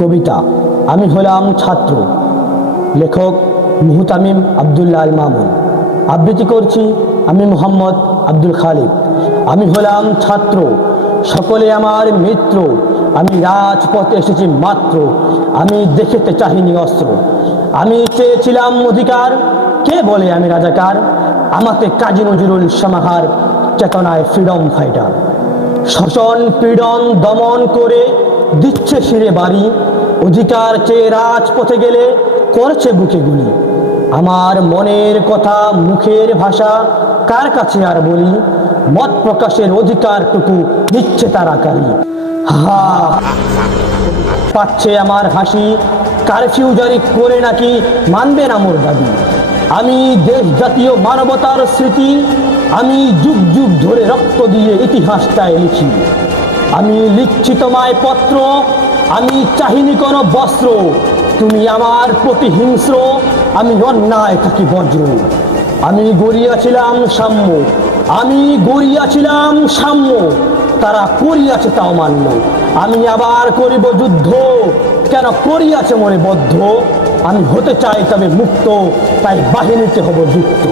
কবিতা আমি হলাম ছাত্র। লেখক মুহতামিম আব্দুল্লাহ আল মামুন। আবৃত্তি করছি আমি মোহাম্মদ আব্দুল খালিক। আমি হলাম ছাত্র, সকলে আমার মিত্র। আমি রাজপথে এসেছি মাত্র, আমি দেখিতে চাহিনি অস্ত্র। আমি চেয়েছিলাম অধিকার, কে বলে আমি রাজাকার? আমাকে কাজী নজরুল সমাহার, চেতনায় ফ্রিডম ফাইটার। শোষণ পীড়ন দমন করে দিচ্ছে শিরে বাড়ি, অধিকার চেয়ে রাজপথে গেলে করছে বুকে গুলি। আমার মনের কথা মুখের ভাষা কার কাছে আর বলি, মত প্রকাশের অধিকারটুকু দিচ্ছে তারা কারি। হা পাচ্ছে আমার হাসি, কারফিউ জারি করে নাকি মানবে না মোর দাবি। আমি দেশ জাতীয় মানবতার স্মৃতি, আমি যুগ যুগ ধরে রক্ত দিয়ে ইতিহাসটায় লিখি। আমি লিখছি তোমায় পত্র, আমি চাহিনি কোনো বস্ত্র। তুমি আমার প্রতি হিংস্র, আমি অন্যায় থাকি বজ্র। আমি গড়িয়াছিলাম সাম্য, আমি গড়িয়াছিলাম সাম্য, তারা করিয়াছে তাও মান্য। আমি আবার করিব যুদ্ধ, কেন করিয়াছে মনে বদ্ধ। আমি হতে চাই তবে মুক্ত, তাই বাহিনীতে হব যুক্ত।